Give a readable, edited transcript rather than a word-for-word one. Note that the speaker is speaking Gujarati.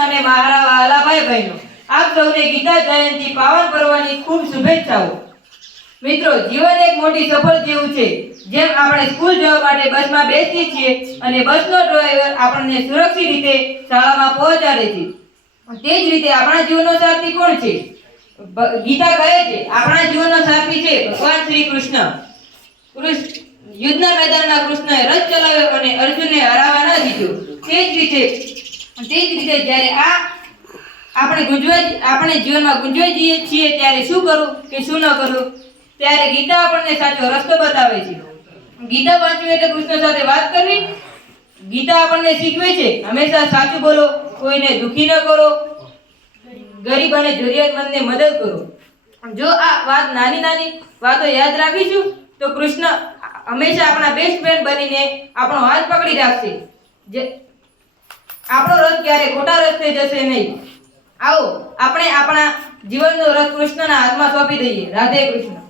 અને મારા વહાલા ભાઈ બહેનો, આપ સૌને ગીતા જયંતિ પાવન પર્વની ખૂબ શુભેચ્છાઓ। મિત્રો, જીવન એક મોટી સફર જેવું છે। જેમ આપણે સ્કૂલ જવા માટે બસમાં બેસીએ છીએ અને બસનો ડ્રાઈવર આપણને સુરક્ષિત રીતે શાળામાં પહોંચાડે છે, તે જ રીતે આપણા જીવનનો સારથી કોણ છે? ગીતા કહે છે આપણા જીવનનો સારથી છે ભગવાન શ્રી કૃષ્ણ। યુદ્ધના મેદાનમાં કૃષ્ણએ રથ ચલાવ્યો અને અર્જુનને હરાવવા ન દીધો। તે જ રીતે જ્યારે આપણે જીવનમાં ગુંજવાઈ જઈએ છીએ ત્યારે શું કરવું કે શું ન કરવું, ત્યારે ગીતા આપણને સાચો રસ્તો બતાવે છે। ગીતા વાંચવી એટલે કૃષ્ણ સાથે વાત કરવી। ગીતા આપણને શીખવે છે હંમેશા સાચું બોલો, કોઈને દુખી ન કરો, ગરીબ અને જરૂરિયાતમંદને મદદ કરો। જો આ નાની નાની વાતો યાદ રાખીશું તો કૃષ્ણ હંમેશા આપણા બેસ્ટ ફ્રેન્ડ બનીને આપણો હાથ પકડી રાખશે। આપણો રથ ક્યારે ખોટા રસ્તે જશે નહીં। આવો આપણે આપણા જીવનનો રથ કૃષ્ણના હાથમાં સોંપી દઈએ। રાધે કૃષ્ણ।